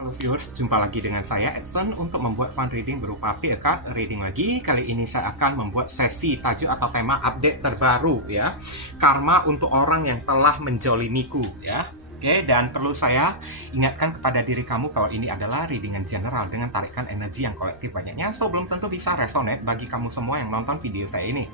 Halo viewers, jumpa lagi dengan saya Edson untuk membuat fun reading berupa PA card reading lagi. Kali ini saya akan membuat sesi tajuk atau tema update terbaru ya. Karma untuk orang yang telah menjolimiku ya. Oke, dan perlu saya ingatkan kepada diri kamu kalau ini adalah readingan general dengan tarikan energi yang kolektif banyaknya, so belum tentu bisa resonate bagi kamu semua yang nonton video saya ini.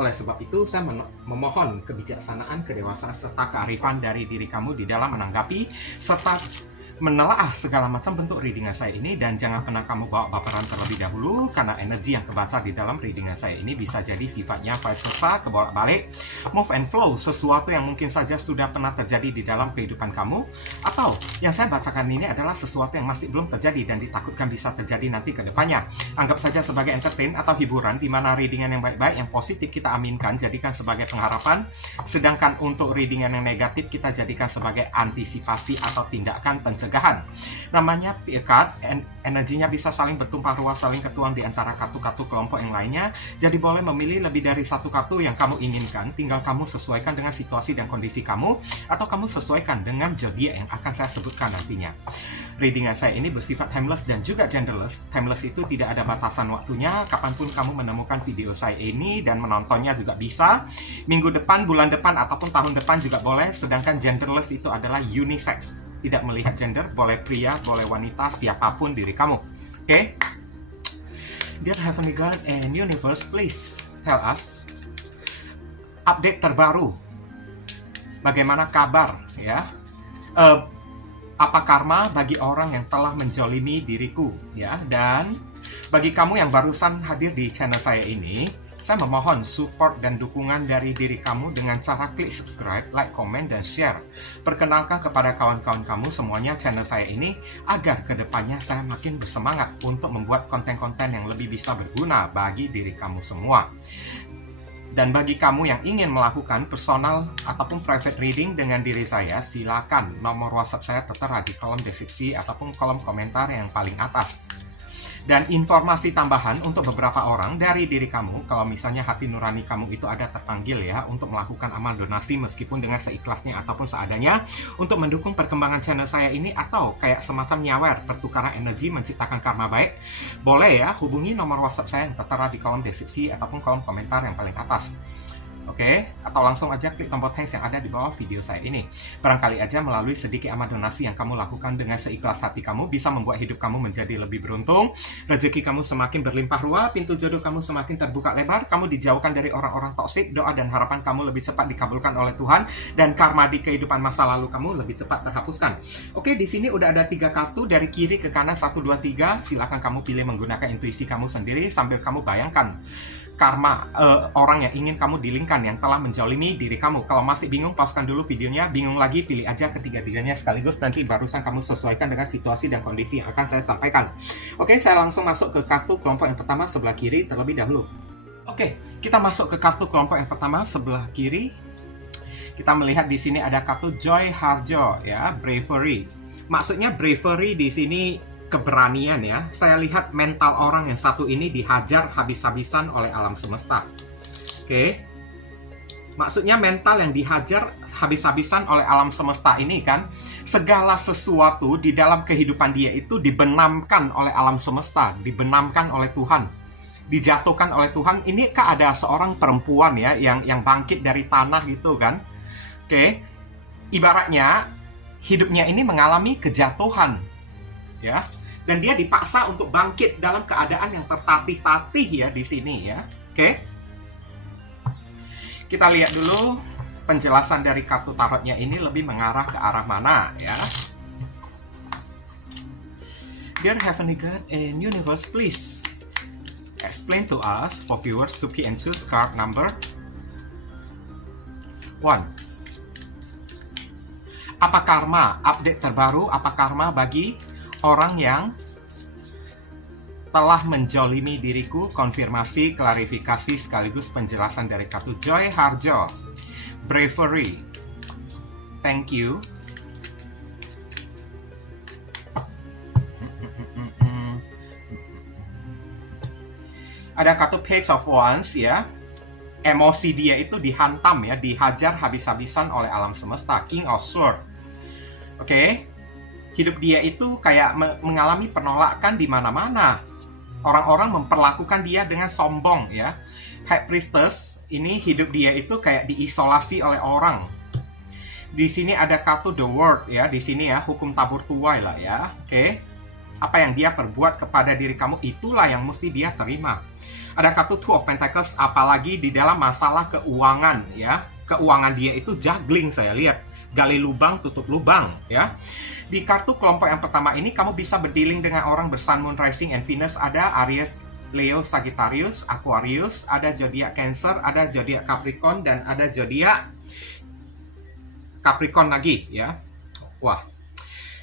Oleh sebab itu, saya memohon kebijaksanaan, kedewasaan, serta kearifan dari diri kamu di dalam menanggapi serta menelaah segala macam bentuk readingan saya ini, dan jangan pernah kamu bawa baperan terlebih dahulu karena energi yang kebaca di dalam readingan saya ini bisa jadi sifatnya vice versa, kebolak-balik, move and flow, sesuatu yang mungkin saja sudah pernah terjadi di dalam kehidupan kamu, atau yang saya bacakan ini adalah sesuatu yang masih belum terjadi dan ditakutkan bisa terjadi nanti ke depannya. Anggap saja sebagai entertain atau hiburan, di mana readingan yang baik-baik, yang positif kita aminkan, jadikan sebagai pengharapan, sedangkan untuk readingan yang negatif kita jadikan sebagai antisipasi atau tindakan pencegahan. Namanya PA card, energinya bisa saling bertumpah ruah, saling ketuang di antara kartu-kartu kelompok yang lainnya. Jadi boleh memilih lebih dari satu kartu yang kamu inginkan. Tinggal kamu sesuaikan dengan situasi dan kondisi kamu, atau kamu sesuaikan dengan zodiak yang akan saya sebutkan nantinya. Readingan saya ini bersifat timeless dan juga genderless. Timeless itu tidak ada batasan waktunya, kapanpun kamu menemukan video saya ini dan menontonnya juga bisa. Minggu depan, bulan depan, ataupun tahun depan juga boleh. Sedangkan genderless itu adalah unisex. Tidak melihat gender, boleh pria, boleh wanita, siapapun diri kamu. Oke? Dear Heavenly God and Universe, please tell us update terbaru. Bagaimana kabar ya? Apa karma bagi orang yang telah menjolimi diriku ya? Dan bagi kamu yang barusan hadir di channel saya ini, saya memohon support dan dukungan dari diri kamu dengan cara klik subscribe, like, komen, dan share. Perkenalkan kepada kawan-kawan kamu semuanya channel saya ini, agar kedepannya saya makin bersemangat untuk membuat konten-konten yang lebih bisa berguna bagi diri kamu semua. Dan bagi kamu yang ingin melakukan personal ataupun private reading dengan diri saya, silakan nomor WhatsApp saya tertera di kolom deskripsi ataupun kolom komentar yang paling atas. Dan informasi tambahan untuk beberapa orang dari diri kamu, kalau misalnya hati nurani kamu itu ada terpanggil ya untuk melakukan amal donasi meskipun dengan seikhlasnya ataupun seadanya untuk mendukung perkembangan channel saya ini, atau kayak semacam nyawer pertukaran energi menciptakan karma baik, boleh ya hubungi nomor WhatsApp saya yang tertera di kolom deskripsi ataupun kolom komentar yang paling atas. Oke, atau langsung aja klik tombol thanks yang ada di bawah video saya ini. Barangkali aja melalui sedikit amal donasi yang kamu lakukan dengan seikhlas hati kamu bisa membuat hidup kamu menjadi lebih beruntung, rezeki kamu semakin berlimpah ruah, pintu jodoh kamu semakin terbuka lebar, kamu dijauhkan dari orang-orang toksik, doa dan harapan kamu lebih cepat dikabulkan oleh Tuhan, dan karma di kehidupan masa lalu kamu lebih cepat terhapuskan. Oke, di sini udah ada 3 kartu dari kiri ke kanan, 1, 2, 3. Silakan kamu pilih menggunakan intuisi kamu sendiri sambil kamu bayangkan karma orang yang ingin kamu dilingkan yang telah menjolimi diri kamu. Kalau masih bingung, pauskan dulu videonya. Bingung lagi, pilih aja ketiga-tiganya sekaligus. Nanti barusan kamu sesuaikan dengan situasi dan kondisi yang akan saya sampaikan. Oke, saya langsung masuk ke kartu kelompok yang pertama sebelah kiri terlebih dahulu. Oke, kita masuk ke kartu kelompok yang pertama sebelah kiri. Kita melihat di sini ada kartu Joy Harjo ya, bravery. Maksudnya bravery di sini keberanian ya. Saya lihat mental orang yang satu ini dihajar habis-habisan oleh alam semesta. Oke. Maksudnya mental yang dihajar habis-habisan oleh alam semesta ini kan, segala sesuatu di dalam kehidupan dia itu dibenamkan oleh alam semesta, dibenamkan oleh Tuhan, dijatuhkan oleh Tuhan. Ini kah ada seorang perempuan ya yang bangkit dari tanah gitu kan. Oke. Ibaratnya hidupnya ini mengalami kejatuhan. Ya, dan dia dipaksa untuk bangkit dalam keadaan yang tertatih-tatih ya di sini ya. Oke. Kita lihat dulu penjelasan dari kartu tarotnya ini lebih mengarah ke arah mana ya. Dear Heavenly God and Universe, please explain to us for viewers to pick and choose card number 1. Apa karma update terbaru? Apa karma bagi orang yang telah menjolimi diriku? Konfirmasi, klarifikasi, sekaligus penjelasan dari kartu Joy Harjo. Bravery. Thank you. Ada kartu Page of Wands ya. Emosi dia itu dihantam ya, dihajar habis-habisan oleh alam semesta. King of Swords. Oke. Hidup dia itu kayak mengalami penolakan di mana-mana. Orang-orang memperlakukan dia dengan sombong ya. High Priestess ini hidup dia itu kayak diisolasi oleh orang. Di sini ada kartu The World ya, di sini ya, hukum tabur tuai lah ya. Oke. Apa yang dia perbuat kepada diri kamu, itulah yang mesti dia terima. Ada kartu Two of Pentacles, apalagi di dalam masalah keuangan ya. Keuangan dia itu juggling, saya lihat. Gali lubang, tutup lubang ya. Di kartu kelompok yang pertama ini, kamu bisa berdealing dengan orang bersun, moon, rising, and Venus. Ada Aries, Leo, Sagittarius, Aquarius, ada zodiak Cancer, ada zodiak Capricorn, dan ada zodiak Capricorn lagi ya. Wah,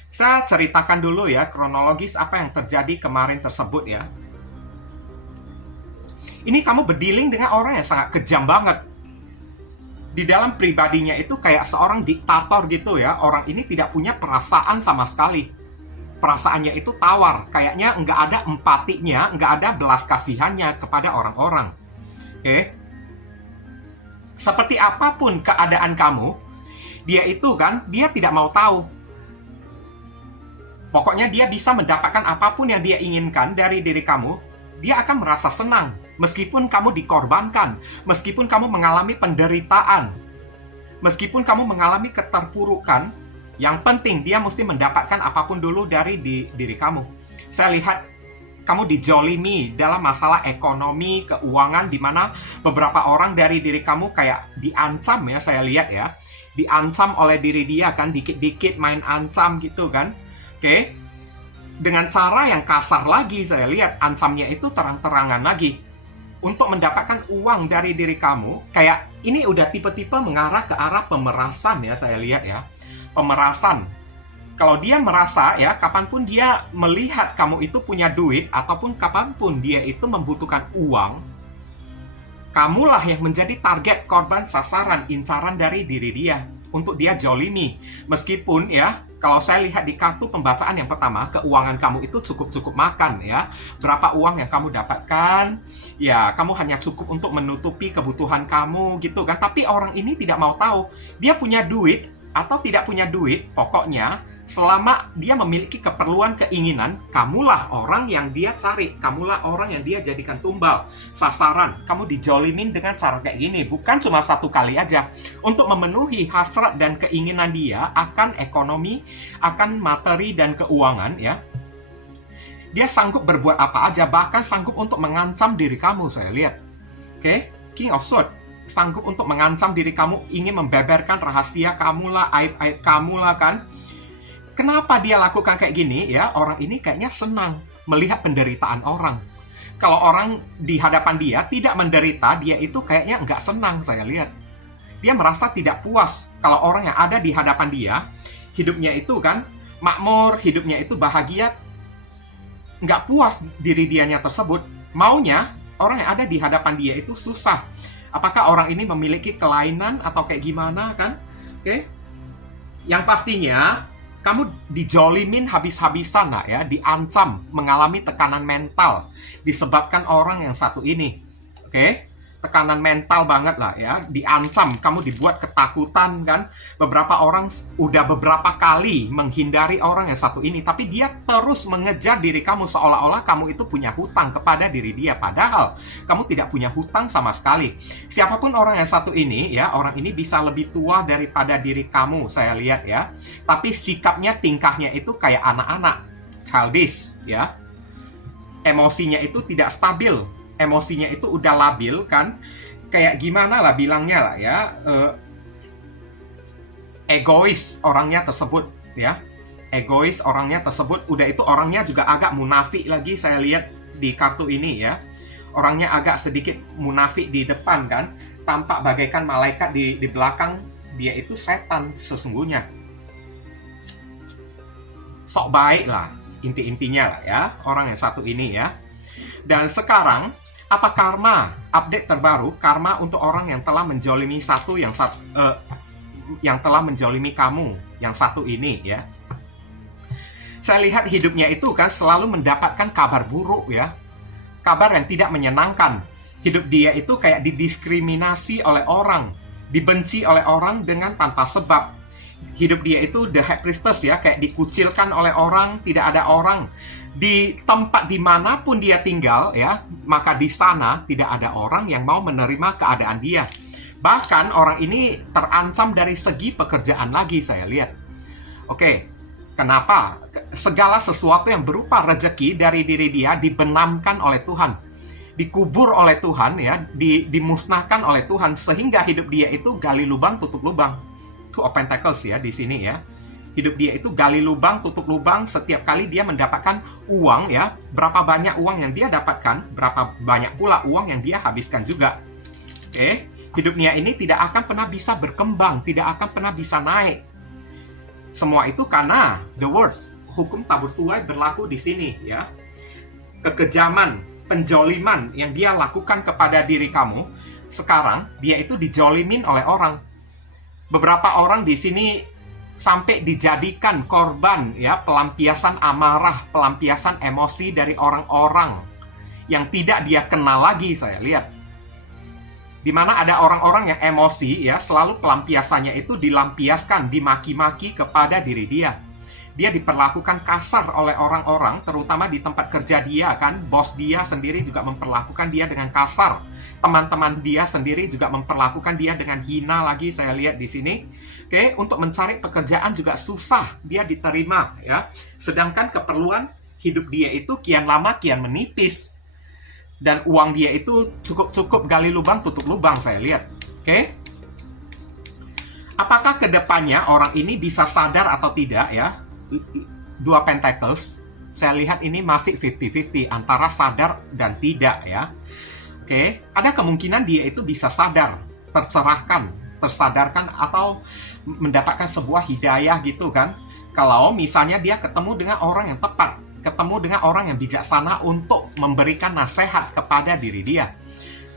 saya ceritakan dulu ya kronologis apa yang terjadi kemarin tersebut ya. Ini kamu berdealing dengan orang yang sangat kejam banget. Di dalam pribadinya itu kayak seorang diktator gitu ya. Orang ini tidak punya perasaan sama sekali. Perasaannya itu tawar. Kayaknya nggak ada empatinya, nggak ada belas kasihannya kepada orang-orang. Oke? Seperti apapun keadaan kamu, dia itu kan, dia tidak mau tahu. Pokoknya dia bisa mendapatkan apapun yang dia inginkan dari diri kamu, dia akan merasa senang. Meskipun kamu dikorbankan, meskipun kamu mengalami penderitaan, meskipun kamu mengalami keterpurukan, yang penting dia mesti mendapatkan apapun dulu dari diri kamu. Saya lihat kamu dijolimi dalam masalah ekonomi, keuangan, di mana beberapa orang dari diri kamu kayak diancam ya, saya lihat ya. Diancam oleh diri dia kan, dikit-dikit main ancam gitu kan. Oke. Dengan cara yang kasar lagi, saya lihat ancamnya itu terang-terangan lagi. Untuk mendapatkan uang dari diri kamu, kayak ini udah tipe-tipe mengarah ke arah pemerasan ya, saya lihat ya. Pemerasan. Kalau dia merasa ya, kapanpun dia melihat kamu itu punya duit, ataupun kapanpun dia itu membutuhkan uang, kamulah yang menjadi target korban sasaran incaran dari diri dia untuk dia jolimi. Meskipun ya, kalau saya lihat di kartu pembacaan yang pertama, keuangan kamu itu cukup makan ya. Berapa uang yang kamu dapatkan, ya kamu hanya cukup untuk menutupi kebutuhan kamu gitu kan. Tapi orang ini tidak mau tahu dia punya duit atau tidak punya duit. Pokoknya selama dia memiliki keperluan, keinginan, kamulah orang yang dia cari, kamulah orang yang dia jadikan tumbal, sasaran. Kamu dijolimin dengan cara kayak gini, bukan cuma satu kali aja. Untuk memenuhi hasrat dan keinginan dia akan ekonomi, akan materi dan keuangan ya. Dia sanggup berbuat apa aja, bahkan sanggup untuk mengancam diri kamu, saya lihat. Oke, King of Swords. Sanggup untuk mengancam diri kamu, ingin membeberkan rahasia kamulah, aib-aib kamulah kan. Kenapa dia lakukan kayak gini ya? Orang ini kayaknya senang melihat penderitaan orang. Kalau orang di hadapan dia tidak menderita, dia itu kayaknya nggak senang, saya lihat. Dia merasa tidak puas kalau orang yang ada di hadapan dia, hidupnya itu kan makmur, hidupnya itu bahagia, nggak puas diri dianya tersebut. Maunya orang yang ada di hadapan dia itu susah. Apakah orang ini memiliki kelainan atau kayak gimana kan? Oke. Yang pastinya kamu dijolimin habis-habisan lah ya, diancam, mengalami tekanan mental disebabkan orang yang satu ini. Oke? Tekanan mental banget lah ya, diancam, kamu dibuat ketakutan kan. Beberapa orang udah beberapa kali menghindari orang yang satu ini, tapi dia terus mengejar diri kamu seolah-olah kamu itu punya hutang kepada diri dia, padahal kamu tidak punya hutang sama sekali. Siapapun orang yang satu ini ya, orang ini bisa lebih tua daripada diri kamu, saya lihat ya. Tapi sikapnya, tingkahnya itu kayak anak-anak, childish ya. Emosinya itu tidak stabil, emosinya itu udah labil kan, kayak gimana lah bilangnya lah ya, egois orangnya tersebut ya, egois orangnya tersebut. Udah itu orangnya juga agak munafik lagi, saya lihat di kartu ini ya, orangnya agak sedikit munafik di depan kan, tampak bagaikan malaikat, di belakang dia itu setan sesungguhnya. Sok baik lah inti-intinya lah ya, orang yang satu ini ya. Dan sekarang apa karma, update terbaru, karma untuk orang yang telah menjolimi yang telah menjolimi kamu, yang satu ini ya. Saya lihat hidupnya itu kan selalu mendapatkan kabar buruk ya, kabar yang tidak menyenangkan. Hidup dia itu kayak didiskriminasi oleh orang, dibenci oleh orang dengan tanpa sebab. Hidup dia itu the high priestess ya, kayak dikucilkan oleh orang, tidak ada orang. Di tempat dimanapun dia tinggal ya, maka di sana tidak ada orang yang mau menerima keadaan dia. Bahkan orang ini terancam dari segi pekerjaan lagi saya lihat. Oke, kenapa? Segala sesuatu yang berupa rezeki dari diri dia dibenamkan oleh Tuhan. Dikubur oleh Tuhan ya, dimusnahkan oleh Tuhan sehingga hidup dia itu gali lubang tutup lubang. Two of Pentacles ya di sini ya. Hidup dia itu gali lubang tutup lubang setiap kali dia mendapatkan uang ya. Berapa banyak uang yang dia dapatkan, berapa banyak pula uang yang dia habiskan juga. Oke, hidupnya ini tidak akan pernah bisa berkembang, tidak akan pernah bisa naik. Semua itu karena the words, hukum tabur tuai berlaku di sini ya. Kekejaman, penjoliman yang dia lakukan kepada diri kamu, sekarang dia itu dijolimin oleh orang. Beberapa orang di sini sampai dijadikan korban ya, pelampiasan amarah, pelampiasan emosi dari orang-orang yang tidak dia kenal lagi saya lihat. Di mana ada orang-orang yang emosi ya, selalu pelampiasannya itu dilampiaskan, dimaki-maki kepada diri dia. Dia diperlakukan kasar oleh orang-orang, terutama di tempat kerja dia kan. Bos dia sendiri juga memperlakukan dia dengan kasar. Teman-teman dia sendiri juga memperlakukan dia dengan hina lagi saya lihat di sini. Oke, untuk mencari pekerjaan juga susah dia diterima ya. Sedangkan keperluan hidup dia itu kian lama kian menipis. Dan uang dia itu cukup gali lubang tutup lubang saya lihat. Oke. Apakah kedepannya orang ini bisa sadar atau tidak ya? Dua Pentacles, saya lihat ini masih 50-50 antara sadar dan tidak ya. Oke, ada kemungkinan dia itu bisa sadar, tercerahkan, tersadarkan atau mendapatkan sebuah hidayah gitu kan. Kalau misalnya dia ketemu dengan orang yang tepat, ketemu dengan orang yang bijaksana untuk memberikan nasihat kepada diri dia.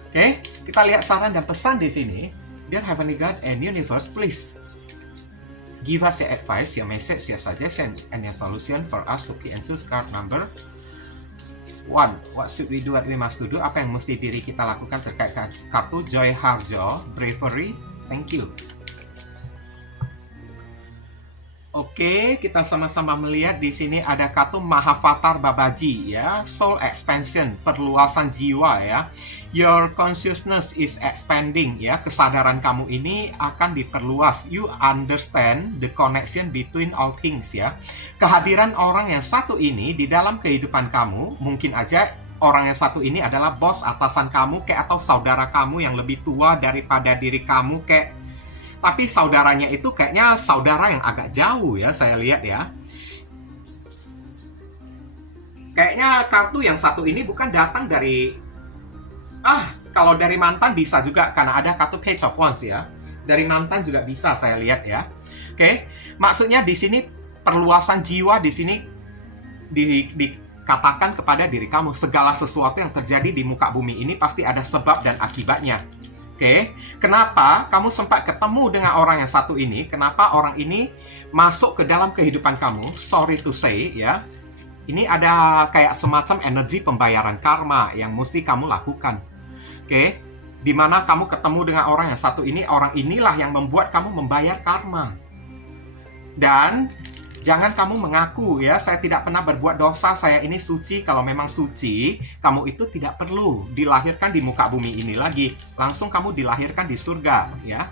Oke, kita lihat saran dan pesan di sini. Dear Heavenly God and Universe, please give us your advice, your message, your suggestion, and your solution for us to pick and choose card number 1. What should we do, what we must do? Apa yang mesti diri kita lakukan terkait kartu Joy Harjo, Bravery. Thank you. Oke, kita sama-sama melihat di sini ada kartu Mahavatar Babaji ya, Soul Expansion, perluasan jiwa ya. Your consciousness is expanding ya, kesadaran kamu ini akan diperluas. You understand the connection between all things ya. Kehadiran orang yang satu ini di dalam kehidupan kamu, mungkin aja orang yang satu ini adalah bos atasan kamu kayak, atau saudara kamu yang lebih tua daripada diri kamu kayak. Tapi saudaranya itu kayaknya saudara yang agak jauh ya, saya lihat ya. Kayaknya kartu yang satu ini bukan datang dari... kalau dari mantan bisa juga, karena ada kartu Page of Wands ya. Dari mantan juga bisa saya lihat ya. Oke, maksudnya di sini perluasan jiwa di sini dikatakan kepada diri kamu. Segala sesuatu yang terjadi di muka bumi ini pasti ada sebab dan akibatnya. Oke, kenapa kamu sempat ketemu dengan orang yang satu ini? Kenapa orang ini masuk ke dalam kehidupan kamu? Sorry to say ya. Ini ada kayak semacam energi pembayaran karma yang mesti kamu lakukan. Oke, dimana kamu ketemu dengan orang yang satu ini, orang inilah yang membuat kamu membayar karma. Dan jangan kamu mengaku ya, saya tidak pernah berbuat dosa, saya ini suci. Kalau memang suci, kamu itu tidak perlu dilahirkan di muka bumi ini lagi. Langsung kamu dilahirkan di surga ya.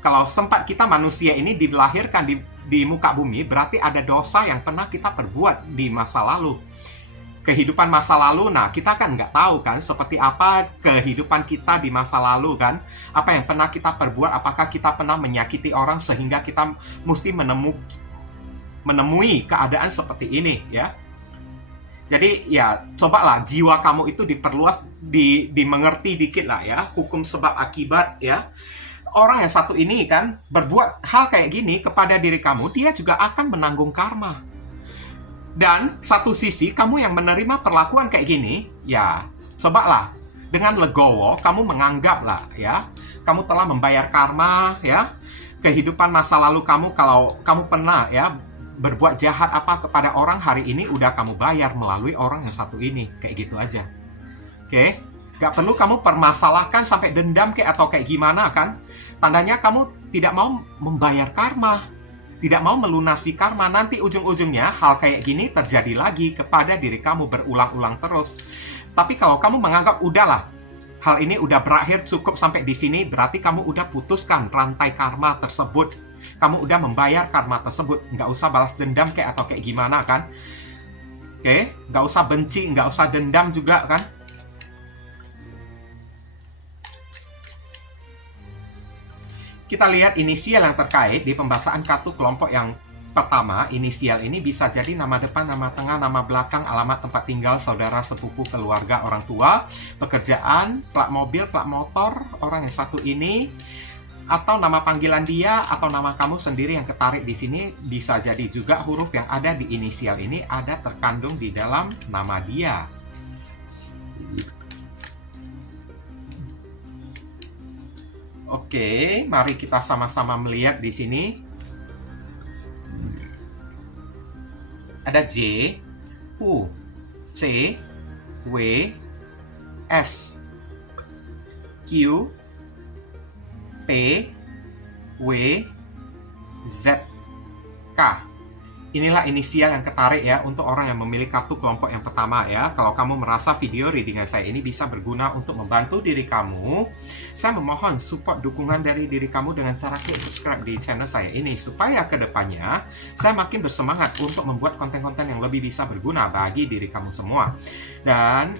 Kalau sempat kita manusia ini dilahirkan di muka bumi, berarti ada dosa yang pernah kita perbuat di masa lalu. Kehidupan masa lalu, nah kita kan nggak tahu kan seperti apa kehidupan kita di masa lalu kan. Apa yang pernah kita perbuat, apakah kita pernah menyakiti orang sehingga kita mesti menemui keadaan seperti ini ya. Jadi ya cobalah jiwa kamu itu diperluas, dimengerti dikit lah ya, hukum sebab akibat ya. Orang yang satu ini kan berbuat hal kayak gini kepada diri kamu, dia juga akan menanggung karma. Dan satu sisi kamu yang menerima perlakuan kayak gini, ya cobalah dengan legowo kamu menganggaplah ya, kamu telah membayar karma ya. Kehidupan masa lalu kamu, kalau kamu pernah ya berbuat jahat apa kepada orang, hari ini udah kamu bayar melalui orang yang satu ini. Kayak gitu aja. Oke? Gak perlu kamu permasalahkan sampai dendam kayak atau kayak gimana kan. Tandanya kamu tidak mau membayar karma. tidak mau melunasi karma, nanti ujung-ujungnya hal kayak gini terjadi lagi kepada diri kamu berulang-ulang terus. Tapi kalau kamu menganggap udahlah, hal ini udah berakhir, cukup sampai di sini, berarti kamu udah putuskan rantai karma tersebut. Kamu udah membayar karma tersebut. Nggak usah balas dendam kayak atau kayak gimana kan. Oke, nggak usah benci, nggak usah dendam juga kan. Kita lihat inisial yang terkait di pembacaan kartu kelompok yang pertama. Inisial ini bisa jadi nama depan, nama tengah, nama belakang, alamat tempat tinggal, saudara, sepupu, keluarga, orang tua, pekerjaan, plat mobil, plat motor, orang yang satu ini, atau nama panggilan dia, atau nama kamu sendiri yang ketarik di sini. Bisa jadi juga huruf yang ada di inisial ini ada terkandung di dalam nama dia. Oke, mari kita sama-sama melihat di sini. Ada J, U, C, W, S, Q, P, W, Z, K. Inilah inisial yang ketarik ya untuk orang yang memilih kartu kelompok yang pertama ya. Kalau kamu merasa video readingan saya ini bisa berguna untuk membantu diri kamu, saya memohon support dukungan dari diri kamu dengan cara klik subscribe di channel saya ini, supaya kedepannya saya makin bersemangat untuk membuat konten-konten yang lebih bisa berguna bagi diri kamu semua. Dan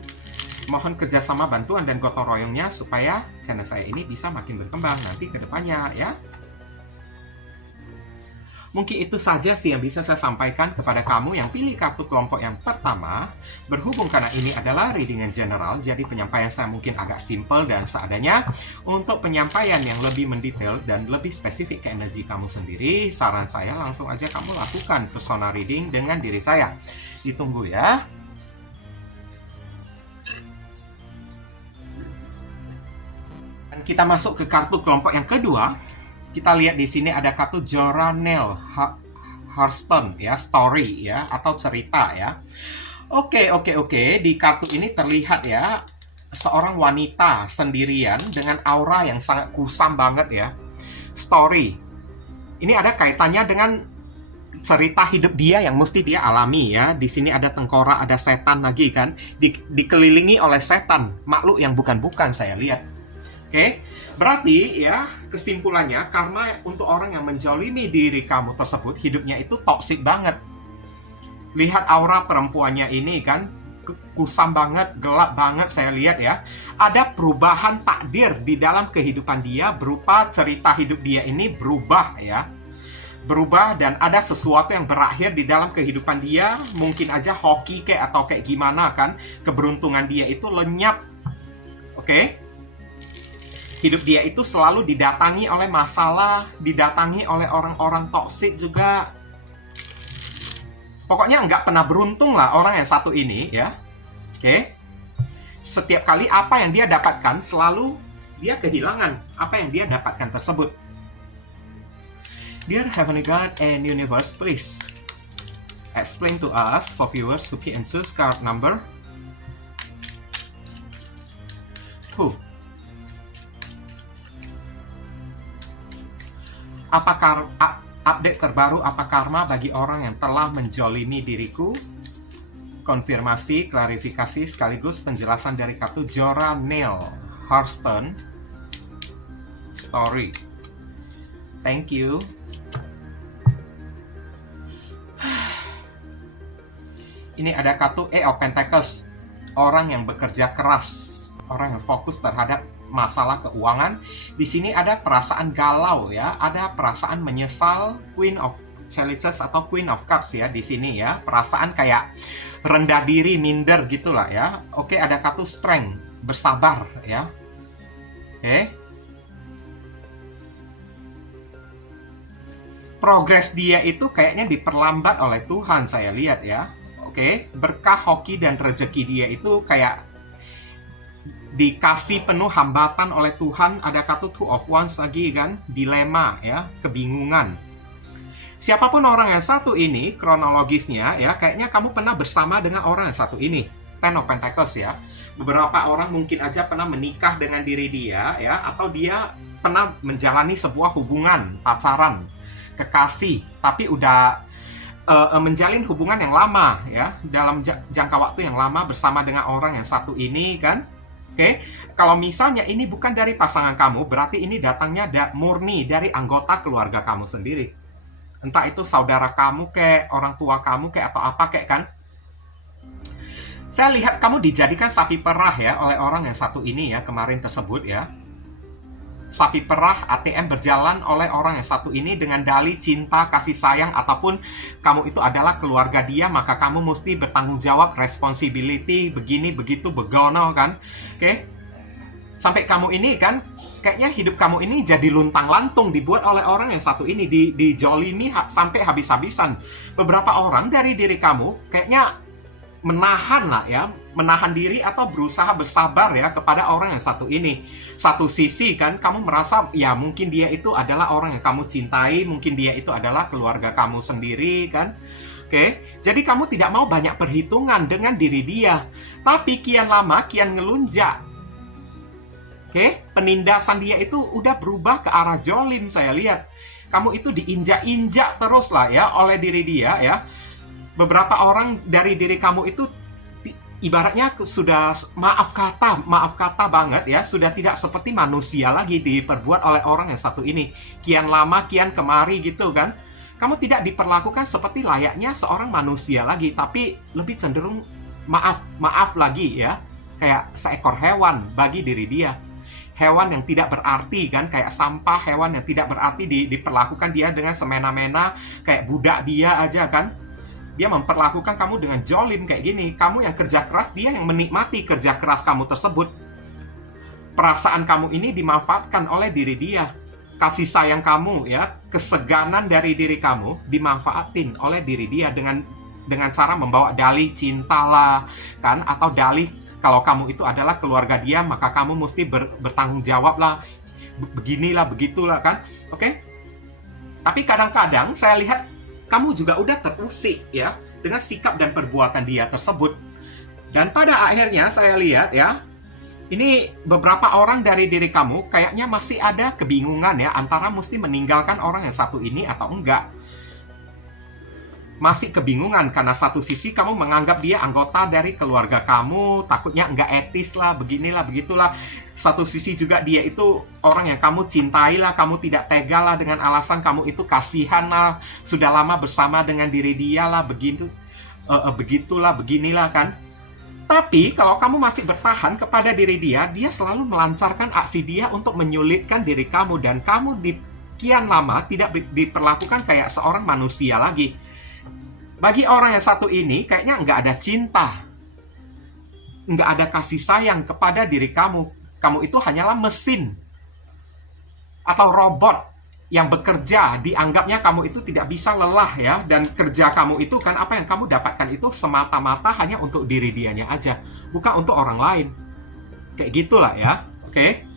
mohon kerjasama, bantuan, dan gotong royongnya supaya channel saya ini bisa makin berkembang nanti ke depannya ya. Mungkin itu saja sih yang bisa saya sampaikan kepada kamu yang pilih kartu kelompok yang pertama. Berhubung karena ini adalah readingan general, jadi penyampaian saya mungkin agak simple dan seadanya. Untuk penyampaian yang lebih mendetail dan lebih spesifik ke energi kamu sendiri, saran saya langsung aja kamu lakukan personal reading dengan diri saya. Ditunggu ya. Dan kita masuk ke kartu kelompok yang kedua. Kita lihat di sini ada kartu Jorah Neale Hurston ya, story ya, atau cerita ya. Oke. Di kartu ini terlihat ya seorang wanita sendirian dengan aura yang sangat kusam banget ya. Story. Ini ada kaitannya dengan cerita hidup dia yang mesti dia alami ya. Di sini ada tengkorak, ada setan lagi kan, dikelilingi oleh setan, makhluk yang bukan-bukan saya lihat. Oke, berarti ya kesimpulannya karma untuk orang yang menjolimi diri kamu tersebut hidupnya itu toksik banget. Lihat aura perempuannya ini kan, kusam banget, gelap banget saya lihat ya. Ada perubahan takdir di dalam kehidupan dia berupa cerita hidup dia ini berubah ya. Berubah dan ada sesuatu yang berakhir di dalam kehidupan dia. Mungkin aja hoki kayak atau kayak gimana kan, keberuntungan dia itu lenyap. Oke? Hidup dia itu selalu didatangi oleh masalah, didatangi oleh orang-orang toksik juga. Pokoknya nggak pernah beruntung lah orang yang satu ini ya. Oke. Setiap kali apa yang dia dapatkan, selalu dia kehilangan apa yang dia dapatkan tersebut. Dear Heavenly God and Universe, please explain to us for viewers who pick and choose card number 2. Apakah update terbaru apa karma bagi orang yang telah menjolimi diriku? Konfirmasi, klarifikasi, sekaligus penjelasan dari kartu Jorah Neale Hurston story. Thank you. Ini ada kartu Eight of Pentacles. Orang yang bekerja keras, orang yang fokus terhadap masalah keuangan. Di sini ada perasaan galau ya, ada perasaan menyesal, Queen of Chalices atau Queen of Cups ya di sini ya. Perasaan kayak rendah diri, minder gitulah ya. Oke, ada kartu Strength, bersabar ya. Oke. Progres dia itu kayaknya diperlambat oleh Tuhan saya lihat ya. Oke, berkah, hoki, dan rezeki dia itu kayak dikasih penuh hambatan oleh Tuhan. Ada kartu Two of Wands lagi kan, dilema ya, kebingungan. Siapapun orang yang satu ini, kronologisnya ya, kayaknya kamu pernah bersama dengan orang yang satu ini. Ten of Pentacles ya. Beberapa orang mungkin aja pernah menikah dengan diri dia ya, atau dia pernah menjalani sebuah hubungan pacaran. kekasih, tapi udah menjalin hubungan yang lama ya, dalam jangka waktu yang lama bersama dengan orang yang satu ini kan. Oke, kalau misalnya ini bukan dari pasangan kamu, berarti ini datangnya murni dari anggota keluarga kamu sendiri. Entah itu saudara kamu kayak, orang tua kamu kayak, atau apa kayak kan. Saya lihat kamu dijadikan sapi perah ya oleh orang yang satu ini ya, kemarin tersebut ya. Sapi perah ATM berjalan oleh orang yang satu ini dengan dalih cinta, kasih sayang, ataupun kamu itu adalah keluarga dia, maka kamu mesti bertanggung jawab, responsibility, begini, begitu, begono kan. Oke? Sampai kamu ini kan, kayaknya hidup kamu ini jadi luntang-lantung dibuat oleh orang yang satu ini, dijolimi sampai habis-habisan. Beberapa orang dari diri kamu kayaknya menahan lah ya, menahan diri atau berusaha bersabar ya kepada orang yang satu ini. Satu sisi kan kamu merasa ya mungkin dia itu adalah orang yang kamu cintai, mungkin dia itu adalah keluarga kamu sendiri kan. Oke, jadi kamu tidak mau banyak perhitungan dengan diri dia. Tapi kian lama kian ngelunjak. Oke, penindasan dia itu udah berubah ke arah jolim, saya lihat. Kamu itu diinjak-injak terus lah ya oleh diri dia ya. Beberapa orang dari diri kamu itu ibaratnya sudah maaf kata banget ya, sudah tidak seperti manusia lagi diperbuat oleh orang yang satu ini. Kian lama kian kemari gitu kan. Kamu tidak diperlakukan seperti layaknya seorang manusia lagi, tapi lebih cenderung maaf lagi ya. Kayak seekor hewan bagi diri dia. Hewan yang tidak berarti kan, kayak sampah, hewan yang tidak berarti diperlakukan dia dengan semena-mena, kayak budak dia aja kan. Dia memperlakukan kamu dengan jolim kayak gini. Kamu yang kerja keras, dia yang menikmati kerja keras kamu tersebut. Perasaan kamu ini dimanfaatkan oleh diri dia. Kasih sayang kamu ya, keseganan dari diri kamu dimanfaatin oleh diri dia dengan cara membawa dalih cinta lah kan, atau dalih kalau kamu itu adalah keluarga dia, maka kamu mesti bertanggung jawab lah, beginilah, begitulah kan. Oke? Tapi kadang-kadang saya lihat kamu juga udah terusik ya dengan sikap dan perbuatan dia tersebut. Dan pada akhirnya saya lihat ya, ini beberapa orang dari diri kamu kayaknya masih ada kebingungan ya, antara mesti meninggalkan orang yang satu ini atau enggak. Masih kebingungan karena satu sisi kamu menganggap dia anggota dari keluarga kamu, takutnya enggak etis lah, beginilah, begitulah. Satu sisi juga dia itu orang yang kamu cintai lah, kamu tidak tega lah dengan alasan kamu itu kasihan lah, sudah lama bersama dengan diri dia lah, begitulah, beginilah kan. Tapi kalau kamu masih bertahan kepada diri dia, dia selalu melancarkan aksi dia untuk menyulitkan diri kamu, dan kamu di kian lama tidak diperlakukan kayak seorang manusia lagi. Bagi orang yang satu ini, kayaknya nggak ada cinta, nggak ada kasih sayang kepada diri kamu. Kamu itu hanyalah mesin atau robot yang bekerja. Dianggapnya kamu itu tidak bisa lelah ya, dan kerja kamu itu kan, apa yang kamu dapatkan itu semata-mata hanya untuk diri dianya aja, bukan untuk orang lain. Kayak gitulah ya, oke?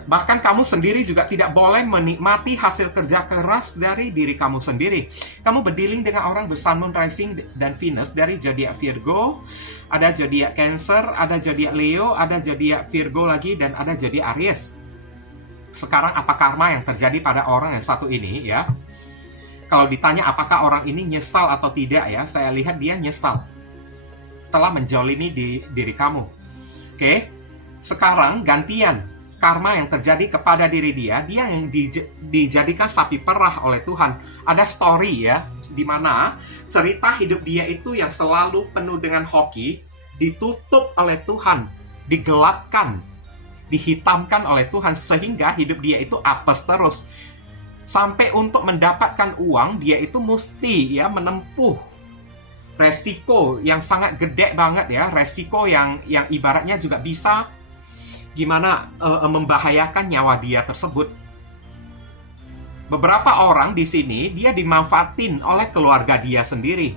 Bahkan kamu sendiri juga tidak boleh menikmati hasil kerja keras dari diri kamu sendiri. Kamu berdealing dengan orang bersun, moon, rising, dan Venus dari zodiak Virgo, ada zodiak Cancer, ada zodiak Leo, ada zodiak Virgo lagi, dan ada zodiak Aries. Sekarang apa karma yang terjadi pada orang yang satu ini ya? Kalau ditanya apakah orang ini nyesal atau tidak ya, saya lihat dia nyesal telah menjolimi diri kamu. Oke? Sekarang gantian. Karma yang terjadi kepada diri dia yang dijadikan sapi perah oleh Tuhan. Ada story ya, di mana cerita hidup dia itu yang selalu penuh dengan hoki, ditutup oleh Tuhan, digelapkan, dihitamkan oleh Tuhan, sehingga hidup dia itu apes terus. Sampai untuk mendapatkan uang, dia itu mesti ya menempuh resiko yang sangat gede banget ya, resiko yang ibaratnya juga bisa gimana membahayakan nyawa dia tersebut. Beberapa orang di sini dia dimanfaatin oleh keluarga dia sendiri,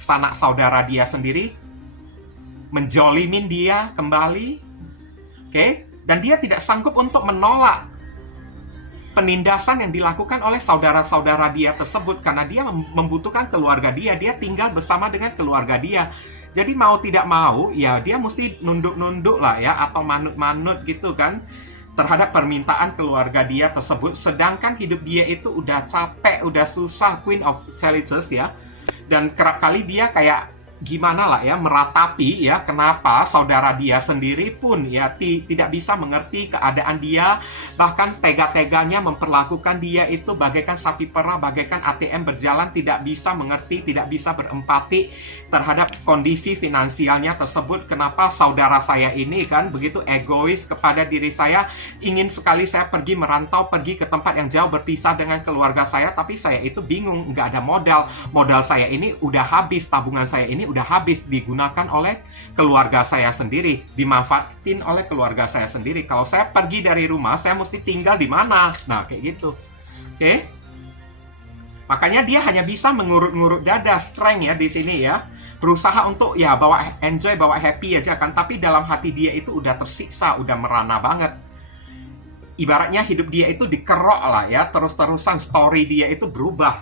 sanak saudara dia sendiri, menjolimin dia kembali, oke? Dan dia tidak sanggup untuk menolak penindasan yang dilakukan oleh saudara-saudara dia tersebut, karena dia membutuhkan keluarga dia tinggal bersama dengan keluarga dia. Jadi mau tidak mau, ya dia mesti nunduk-nunduk lah ya, atau manut-manut gitu kan, terhadap permintaan keluarga dia tersebut, sedangkan hidup dia itu udah capek, udah susah, Queen of Chalices ya. Dan kerap kali dia kayak gimana lah ya, meratapi ya, kenapa saudara dia sendiri pun ya tidak bisa mengerti keadaan dia, bahkan tega-teganya memperlakukan dia itu bagaikan sapi perah, bagaikan ATM berjalan, tidak bisa mengerti, tidak bisa berempati terhadap kondisi finansialnya tersebut. Kenapa saudara saya ini kan begitu egois kepada diri saya, ingin sekali saya pergi merantau, pergi ke tempat yang jauh, berpisah dengan keluarga saya, tapi saya itu bingung, nggak ada modal saya ini udah habis, tabungan saya ini udah habis, digunakan oleh keluarga saya sendiri, dimanfaatin oleh keluarga saya sendiri. Kalau saya pergi dari rumah, saya mesti tinggal di mana? Nah, kayak gitu. Oke? Makanya dia hanya bisa mengurut-ngurut dada, strength ya di sini ya. Berusaha untuk ya bawa enjoy, bawa happy aja kan, tapi dalam hati dia itu udah tersiksa, udah merana banget. Ibaratnya hidup dia itu dikerok lah ya, terus-terusan story dia itu berubah.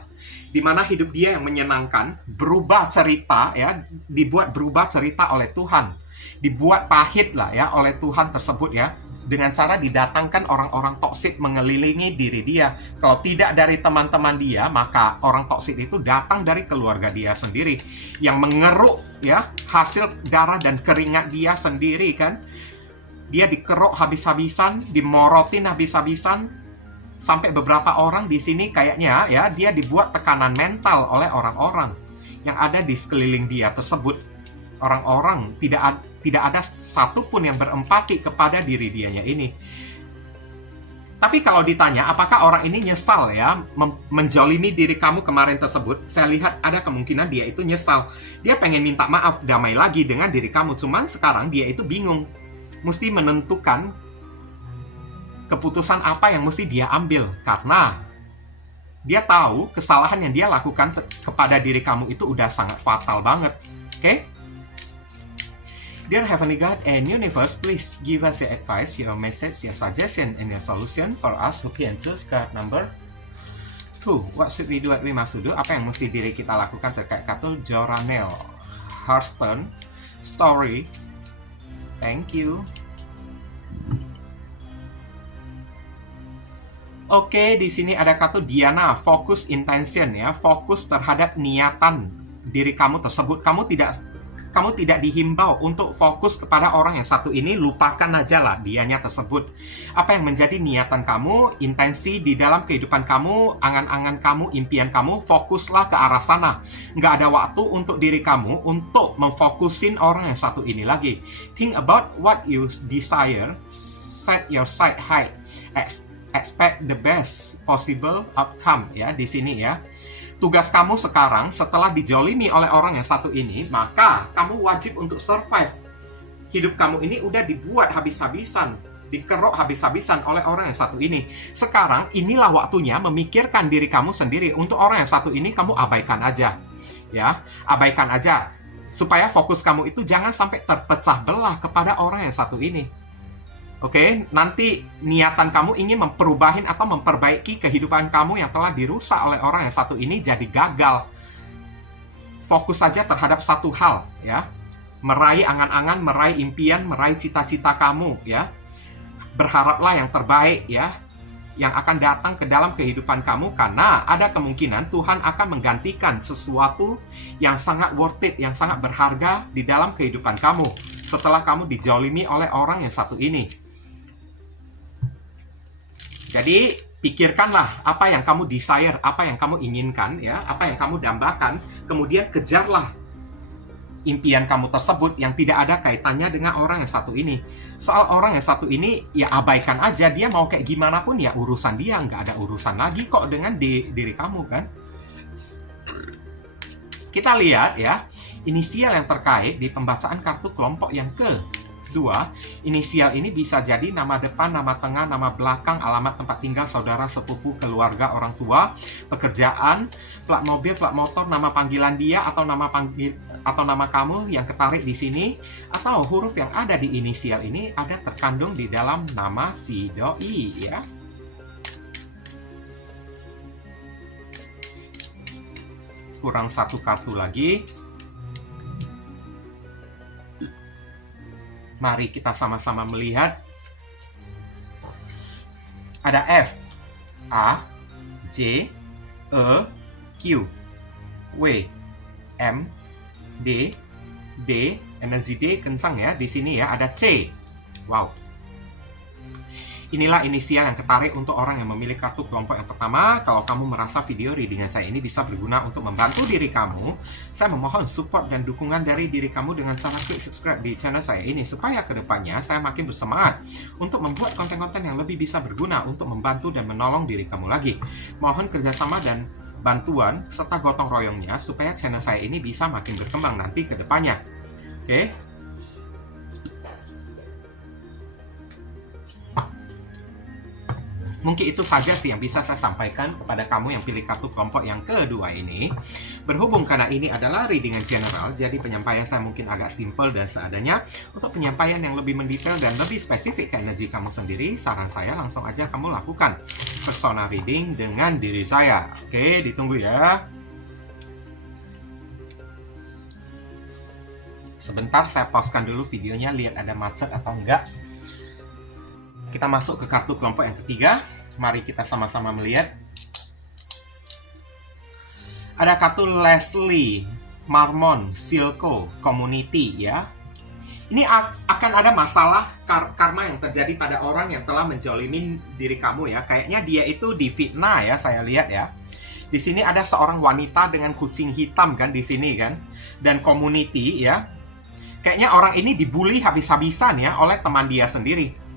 Di mana hidup dia yang menyenangkan berubah cerita ya, dibuat berubah cerita oleh Tuhan, dibuat pahit lah ya oleh Tuhan tersebut ya, dengan cara didatangkan orang-orang toksik mengelilingi diri dia. Kalau tidak dari teman-teman dia, maka orang toksik itu datang dari keluarga dia sendiri yang mengeruk ya hasil darah dan keringat dia sendiri kan. Dia dikeruk habis-habisan, dimorotin habis-habisan. Sampai beberapa orang di sini kayaknya ya dia dibuat tekanan mental oleh orang-orang yang ada di sekeliling dia tersebut. Orang-orang tidak ada satupun yang berempati kepada diri dianya ini. Tapi kalau ditanya apakah orang ini nyesal ya menjolimi diri kamu kemarin tersebut, saya lihat ada kemungkinan dia itu nyesal. Dia pengen minta maaf, damai lagi dengan diri kamu. Cuman sekarang dia itu bingung, mesti menentukan keputusan apa yang mesti dia ambil, karena dia tahu kesalahan yang dia lakukan kepada diri kamu itu udah sangat fatal banget. Oke? Dear Heavenly God and Universe, please give us your advice, your message, your suggestion, and your solution for us who can choose card number 2. What should we do, what we must do? Apa yang mesti diri kita lakukan terkait kartu Joranel, Hearthstone, Story. Thank you. Oke, di sini ada kartu Diana, focus intention ya, fokus terhadap niatan diri kamu tersebut. Kamu tidak dihimbau untuk fokus kepada orang yang satu ini, lupakan aja lah dianya tersebut. Apa yang menjadi niatan kamu, intensi di dalam kehidupan kamu, angan-angan kamu, impian kamu, fokuslah ke arah sana. Nggak ada waktu untuk diri kamu untuk memfokusin orang yang satu ini lagi. Think about what you desire, set your sight high, expect the best possible outcome ya di sini ya. Tugas kamu sekarang setelah dijolimi oleh orang yang satu ini, maka kamu wajib untuk survive. Hidup kamu ini udah dibuat habis-habisan, dikerok habis-habisan oleh orang yang satu ini. Sekarang inilah waktunya memikirkan diri kamu sendiri. Untuk orang yang satu ini kamu abaikan aja. Ya, abaikan aja supaya fokus kamu itu jangan sampai terpecah belah kepada orang yang satu ini. Oke, nanti niatan kamu ingin memperubahin atau memperbaiki kehidupan kamu yang telah dirusak oleh orang yang satu ini jadi gagal. Fokus saja terhadap satu hal, ya. Meraih angan-angan, meraih impian, meraih cita-cita kamu, ya. Berharaplah yang terbaik, ya, yang akan datang ke dalam kehidupan kamu, karena ada kemungkinan Tuhan akan menggantikan sesuatu yang sangat worth it, yang sangat berharga di dalam kehidupan kamu setelah kamu dijolimi oleh orang yang satu ini. Jadi, pikirkanlah apa yang kamu desire, apa yang kamu inginkan, ya, apa yang kamu dambakan, kemudian kejarlah impian kamu tersebut yang tidak ada kaitannya dengan orang yang satu ini. Soal orang yang satu ini, ya abaikan aja, dia mau kayak gimana pun ya urusan dia, nggak ada urusan lagi kok dengan diri kamu kan. Kita lihat ya, inisial yang terkait di pembacaan kartu kelompok yang kedua. Inisial ini bisa jadi nama depan, nama tengah, nama belakang, alamat tempat tinggal saudara, sepupu, keluarga, orang tua, pekerjaan, plat mobil, plat motor, nama panggilan dia atau nama kamu yang ketarik di sini, atau huruf yang ada di inisial ini ada terkandung di dalam nama si doi ya. Kurang satu kartu lagi. Mari kita sama-sama melihat Ada F, A, J, E, Q, W, M, D, energi D kencang ya di sini ya. Ada C. Wow. Inilah inisial yang ketarik untuk orang yang memilih kartu kelompok yang pertama. Kalau kamu merasa video readingan saya ini bisa berguna untuk membantu diri kamu, saya memohon support dan dukungan dari diri kamu dengan cara klik subscribe di channel saya ini, supaya kedepannya saya makin bersemangat untuk membuat konten-konten yang lebih bisa berguna untuk membantu dan menolong diri kamu lagi. Mohon kerjasama dan bantuan serta gotong royongnya supaya channel saya ini bisa makin berkembang nanti ke depannya. Oke? Mungkin itu saja sih yang bisa saya sampaikan kepada kamu yang pilih kartu kelompok yang kedua ini. Berhubung karena ini adalah readingan general, jadi penyampaian saya mungkin agak simple dan seadanya. Untuk penyampaian yang lebih mendetail dan lebih spesifik ke energi kamu sendiri, saran saya langsung aja kamu lakukan personal reading dengan diri saya. Oke, ditunggu ya. Sebentar, saya pauskan dulu videonya, lihat ada macet atau enggak. Kita masuk ke kartu kelompok yang ketiga. Mari kita sama-sama melihat. Ada kartu Leslie Marmon Silco Community ya. Ini akan ada masalah karma yang terjadi pada orang yang telah menjolimin diri kamu ya. Kayaknya dia itu difitnah ya, saya lihat ya. Di sini ada seorang wanita dengan kucing hitam kan di sini kan. Dan community ya. Kayaknya orang ini dibully habis-habisan ya oleh teman dia sendiri.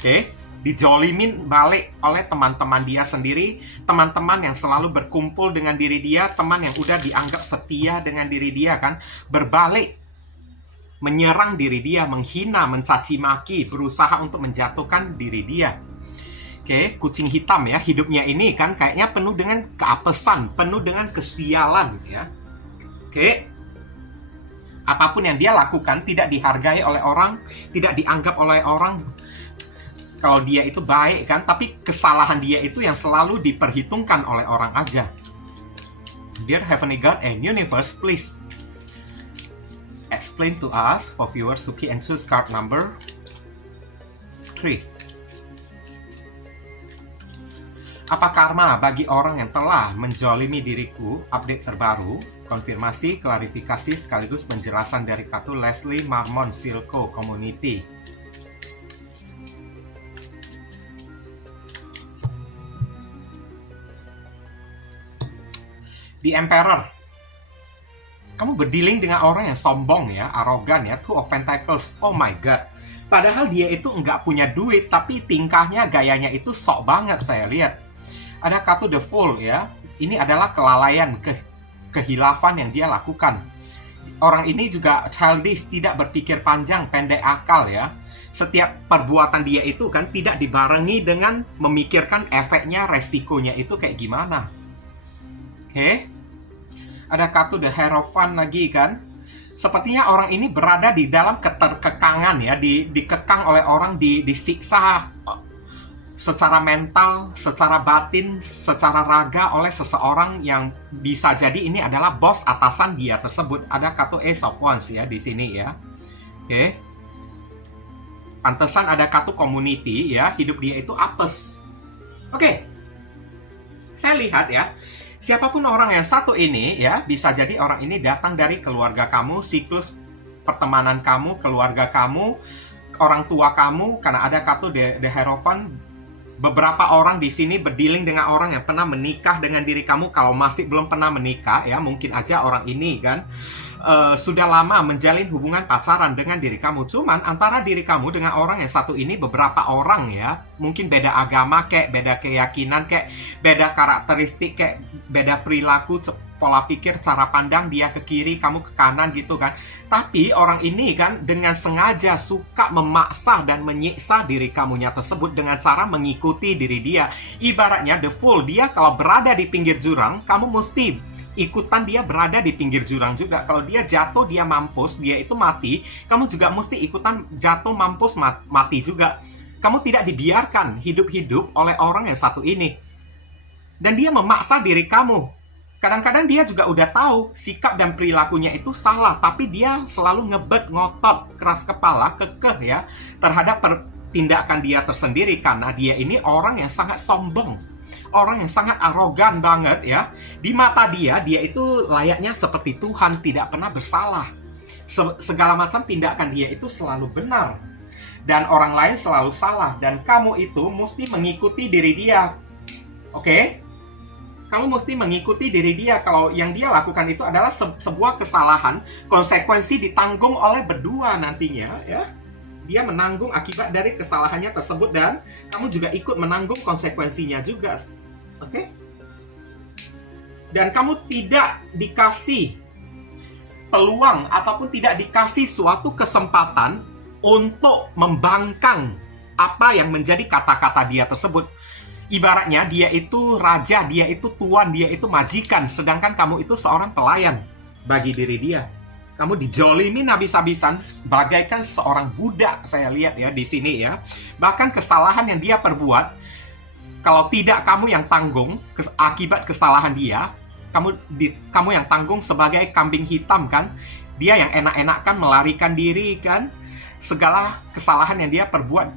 Oke, dijolimin balik oleh teman-teman dia sendiri, teman-teman yang selalu berkumpul dengan diri dia, teman yang udah dianggap setia dengan diri dia kan, berbalik menyerang diri dia, menghina, mencaci maki, berusaha untuk menjatuhkan diri dia. Oke, kucing hitam ya, hidupnya ini kan kayaknya penuh dengan keapesan, penuh dengan kesialan ya. Oke, apapun yang dia lakukan tidak dihargai oleh orang, tidak dianggap oleh orang. Kalau dia itu baik kan, tapi kesalahan dia itu yang selalu diperhitungkan oleh orang aja. Dear Heavenly God and Universe, please explain to us for viewers who key and choose card number 3. Apa karma bagi orang yang telah menjolimi diriku? Update terbaru, konfirmasi, klarifikasi sekaligus penjelasan dari kartu Leslie Marmon Silco Community. The Emperor. Kamu berdealing dengan orang yang sombong ya, arogan ya, Two of Pentacles. Oh my God. Padahal dia itu nggak punya duit, tapi tingkahnya, gayanya itu sok banget saya lihat. Ada kartu The Fool ya. Ini adalah kelalaian, kehilafan yang dia lakukan. Orang ini juga childish, tidak berpikir panjang, pendek akal ya. Setiap perbuatan dia itu kan tidak dibarengi dengan memikirkan efeknya, resikonya itu kayak gimana. Oke, ada kartu The Hierophant lagi kan. Sepertinya orang ini berada di dalam keterkekangan ya, dikekang oleh orang, disiksa secara mental, secara batin, secara raga oleh seseorang yang bisa jadi ini adalah bos atasan dia tersebut. Ada kartu Ace of Wands ya di sini ya. Oke. Pantesan ada kartu Community ya, hidup dia itu apes. Oke. Saya lihat ya. Siapapun orang yang satu ini ya, bisa jadi orang ini datang dari keluarga kamu, siklus pertemanan kamu, keluarga kamu, orang tua kamu, karena ada kartu The Hierophant. Beberapa orang di sini berdealing dengan orang yang pernah menikah dengan diri kamu. Kalau masih belum pernah menikah ya, mungkin aja orang ini kan sudah lama menjalin hubungan pacaran dengan diri kamu. Cuman antara diri kamu dengan orang yang satu ini, beberapa orang ya, mungkin beda agama kayak, beda keyakinan kayak, beda karakteristik kayak, beda perilaku, pola pikir, cara pandang, dia ke kiri, kamu ke kanan gitu kan. Tapi orang ini kan dengan sengaja suka memaksa dan menyiksa diri kamunya tersebut dengan cara mengikuti diri dia. Ibaratnya The Fool, dia kalau berada di pinggir jurang, kamu mesti ikutan dia berada di pinggir jurang juga. Kalau dia jatuh, dia mampus, dia itu mati, kamu juga mesti ikutan jatuh, mampus, mati juga. Kamu tidak dibiarkan hidup-hidup oleh orang yang satu ini. Dan dia memaksa diri kamu. Kadang-kadang dia juga udah tahu sikap dan perilakunya itu salah, tapi dia selalu ngebet, ngotot, keras kepala, kekeh ya terhadap tindakan dia tersendiri karena dia ini orang yang sangat sombong, orang yang sangat arogan banget ya. Di mata dia itu layaknya seperti Tuhan, tidak pernah bersalah. Segala macam tindakan dia itu selalu benar dan orang lain selalu salah, dan kamu itu mesti mengikuti diri dia. Oke? Kamu mesti mengikuti diri dia. Kalau yang dia lakukan itu adalah sebuah kesalahan, konsekuensi ditanggung oleh berdua nantinya ya. Dia menanggung akibat dari kesalahannya tersebut dan kamu juga ikut menanggung konsekuensinya juga. Oke? Dan kamu tidak dikasih peluang ataupun tidak dikasih suatu kesempatan untuk membangkang apa yang menjadi kata-kata dia tersebut. Ibaratnya dia itu raja, dia itu tuan, dia itu majikan, sedangkan kamu itu seorang pelayan bagi diri dia. Kamu dijolimin habis-habisan bagaikan seorang budak, saya lihat ya di sini ya. Bahkan kesalahan yang dia perbuat, kalau tidak kamu yang tanggung akibat kesalahan dia, kamu yang tanggung sebagai kambing hitam kan. Dia yang enak-enakan melarikan diri kan. Segala kesalahan yang dia perbuat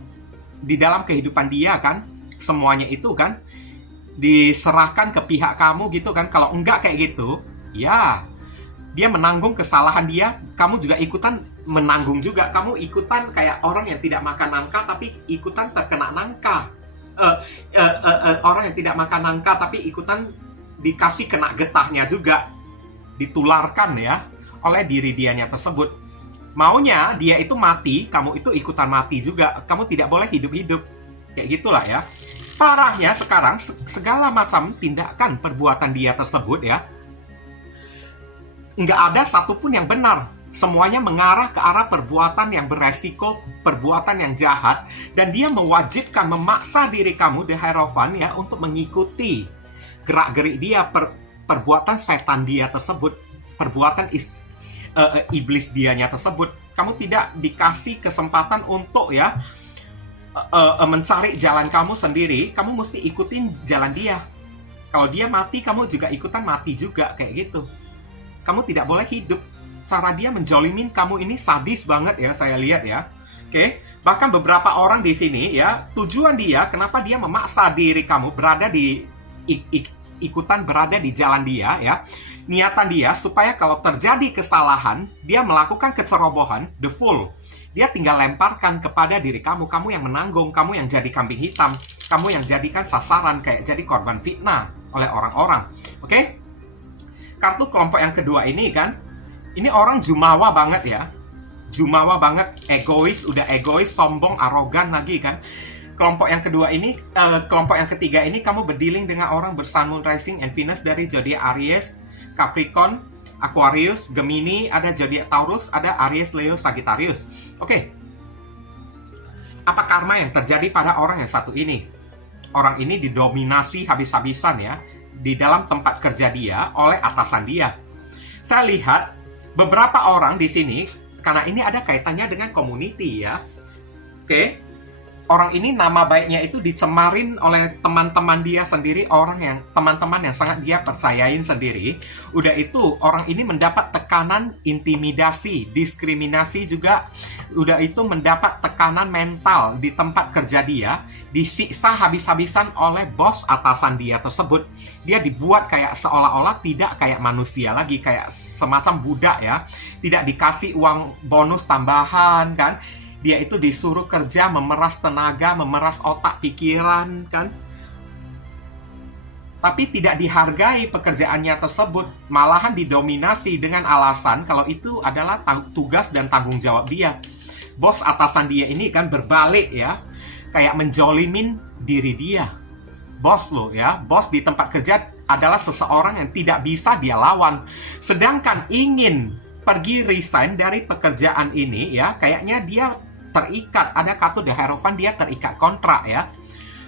di dalam kehidupan dia kan, semuanya itu kan diserahkan ke pihak kamu gitu kan. Kalau enggak kayak gitu, ya dia menanggung kesalahan dia, kamu juga ikutan menanggung juga. Kamu ikutan kayak orang yang tidak makan nangka tapi ikutan terkena nangka. Orang yang tidak makan nangka tapi ikutan dikasih kena getahnya juga, ditularkan ya oleh diri dianya tersebut. Maunya dia itu mati, kamu itu ikutan mati juga. Kamu tidak boleh hidup-hidup. Kayak gitulah ya. Parahnya sekarang segala macam tindakan perbuatan dia tersebut ya, nggak ada satupun yang benar. Semuanya mengarah ke arah perbuatan yang beresiko, perbuatan yang jahat, dan dia mewajibkan, memaksa diri kamu, the Hierophant ya, untuk mengikuti gerak-gerik dia, perbuatan setan dia tersebut, perbuatan iblis dianya tersebut. Kamu tidak dikasih kesempatan untuk ya mencari jalan kamu sendiri. Kamu mesti ikutin jalan dia. Kalau dia mati, kamu juga ikutan mati juga, kayak gitu. Kamu tidak boleh hidup. Cara dia menjolimin kamu ini sadis banget ya, saya lihat ya. Oke, bahkan beberapa orang di sini ya, tujuan dia kenapa dia memaksa diri kamu berada di ikutan berada di jalan dia ya. Niatan dia supaya kalau terjadi kesalahan, dia melakukan kecerobohan, the fool. Dia tinggal lemparkan kepada diri kamu, kamu yang menanggung, kamu yang jadi kambing hitam, kamu yang jadikan sasaran, kayak jadi korban fitnah oleh orang-orang. Oke? Kartu kelompok yang kedua ini kan, ini orang jumawa banget ya. Jumawa banget, egois, udah egois, sombong, arogan lagi kan. Kelompok yang kedua ini, kelompok yang ketiga ini, kamu berdealing dengan orang bersun, moon, rising, and Venus dari zodiak Aries, Capricorn, Aquarius, Gemini, ada zodiak Taurus, ada Aries, Leo, Sagittarius. Oke. Apa karma yang terjadi pada orang yang satu ini? Orang ini didominasi habis-habisan ya di dalam tempat kerja dia oleh atasan dia. Saya lihat beberapa orang di sini, karena ini ada kaitannya dengan community ya. Oke. Orang ini nama baiknya itu dicemarin oleh teman-teman dia sendiri, teman-teman yang sangat dia percayain sendiri. Udah itu orang ini mendapat tekanan, intimidasi, diskriminasi juga. Udah itu mendapat tekanan mental di tempat kerja dia, disiksa habis-habisan oleh bos atasan dia tersebut. Dia dibuat kayak seolah-olah tidak kayak manusia lagi, kayak semacam budak ya. Tidak dikasih uang bonus tambahan kan. Dia itu disuruh kerja, memeras tenaga, memeras otak pikiran, kan? Tapi tidak dihargai pekerjaannya tersebut. Malahan didominasi dengan alasan kalau itu adalah tugas dan tanggung jawab dia. Bos atasan dia ini kan berbalik ya. Kayak menjolimin diri dia. Bos lo ya. Bos di tempat kerja adalah seseorang yang tidak bisa dia lawan. Sedangkan ingin pergi resign dari pekerjaan ini ya, kayaknya dia terikat, ada kartu The Hierophant, dia terikat kontrak ya.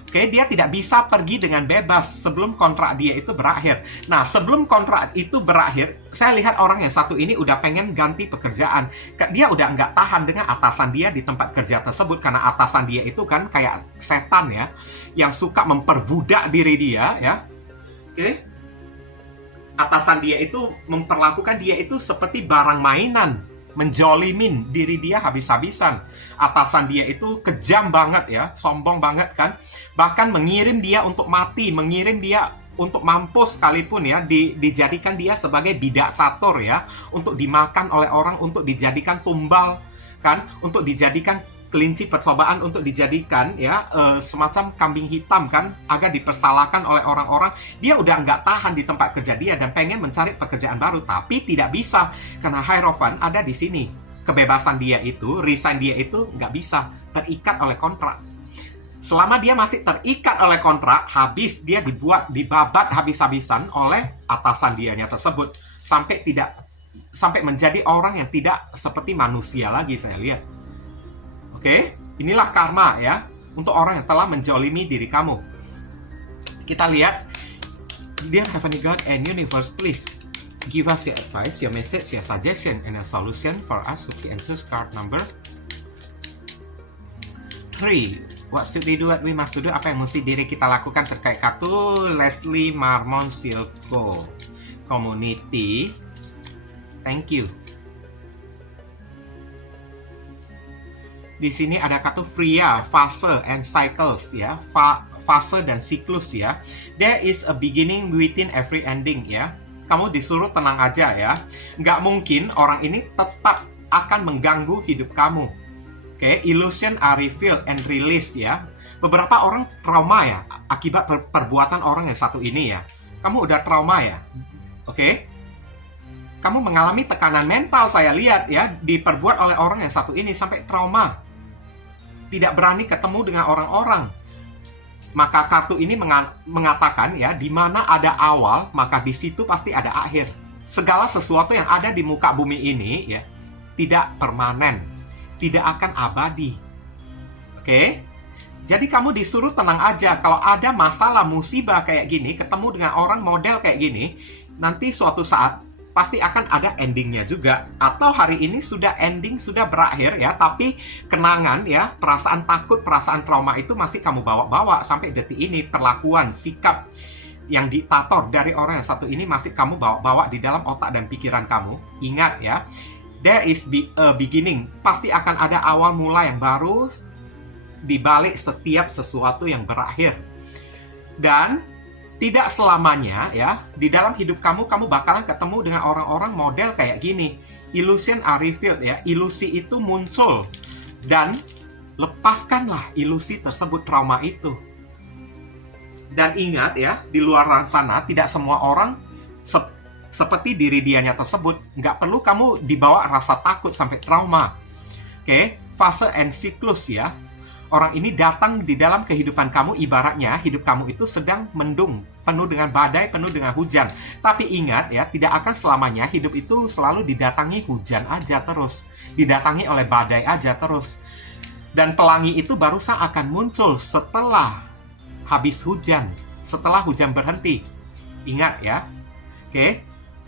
Oke, dia tidak bisa pergi dengan bebas sebelum kontrak dia itu berakhir. Nah, sebelum kontrak itu berakhir, saya lihat orang yang satu ini udah pengen ganti pekerjaan. Dia udah nggak tahan dengan atasan dia di tempat kerja tersebut, karena atasan dia itu kan kayak setan ya, yang suka memperbudak diri dia ya. Oke. Atasan dia itu memperlakukan dia itu seperti barang mainan. menjolimin diri dia habis-habisan. Atasan dia itu kejam banget ya, sombong banget kan. Bahkan mengirim dia untuk mati, mengirim dia untuk mampus sekalipun ya, dijadikan dia sebagai bidak catur ya, untuk dimakan oleh orang, untuk dijadikan tumbal kan, untuk dijadikan kelinci percobaan, untuk dijadikan ya semacam kambing hitam kan, agar dipersalahkan oleh orang-orang. Dia udah nggak tahan di tempat kerja dia dan pengen mencari pekerjaan baru, tapi tidak bisa karena Hierophant ada di sini. Kebebasan dia itu, resign dia itu nggak bisa, terikat oleh kontrak. Selama dia masih terikat oleh kontrak, habis dia dibabat habis-habisan oleh atasan dianya tersebut, sampai menjadi orang yang tidak seperti manusia lagi, saya lihat. Oke, inilah karma ya, untuk orang yang telah menjolimi diri kamu. Kita lihat, Dear Heavenly God and Universe, please give us your advice, your message, your suggestion, and a solution for us. Okay, and choose card number 3. What should we do, what we must do? Apa yang mesti diri kita lakukan terkait kartu Leslie Marmon Silco Community. Thank you. Di sini ada kartu Freya, fase and cycles ya, fase dan siklus ya. There is a beginning within every ending ya. Kamu disuruh tenang aja ya. Nggak mungkin orang ini tetap akan mengganggu hidup kamu. Oke, illusion are revealed and released ya. Beberapa orang trauma ya akibat perbuatan orang yang satu ini ya. Kamu udah trauma ya. Oke. Kamu mengalami tekanan mental, saya lihat ya, diperbuat oleh orang yang satu ini sampai trauma. Tidak berani ketemu dengan orang-orang. Maka kartu ini mengatakan ya, di mana ada awal, maka di situ pasti ada akhir. Segala sesuatu yang ada di muka bumi ini ya, tidak permanen, tidak akan abadi. Oke? Jadi kamu disuruh tenang aja. Kalau ada masalah, musibah kayak gini, ketemu dengan orang model kayak gini, nanti suatu saat pasti akan ada endingnya juga. Atau hari ini sudah ending, sudah berakhir ya, tapi kenangan ya, perasaan takut, perasaan trauma itu masih kamu bawa-bawa sampai detik ini. Perlakuan, sikap yang diktator dari orang yang satu ini masih kamu bawa-bawa di dalam otak dan pikiran kamu. Ingat ya, there is a beginning. Pasti akan ada awal mula yang baru di balik setiap sesuatu yang berakhir. Dan tidak selamanya ya, di dalam hidup kamu bakalan ketemu dengan orang-orang model kayak gini. Illusion are revealed ya, ilusi itu muncul. Dan lepaskanlah ilusi tersebut, trauma itu. Dan ingat ya, di luar sana tidak semua orang seperti diri dianya tersebut. Nggak perlu kamu dibawa rasa takut sampai trauma. Oke, fase and siklus ya. Orang ini datang di dalam kehidupan kamu, ibaratnya hidup kamu itu sedang mendung, penuh dengan badai, penuh dengan hujan. Tapi ingat ya, tidak akan selamanya hidup itu selalu didatangi hujan aja terus, didatangi oleh badai aja terus. Dan pelangi itu barusan akan muncul setelah habis hujan, setelah hujan berhenti. Ingat ya, oke?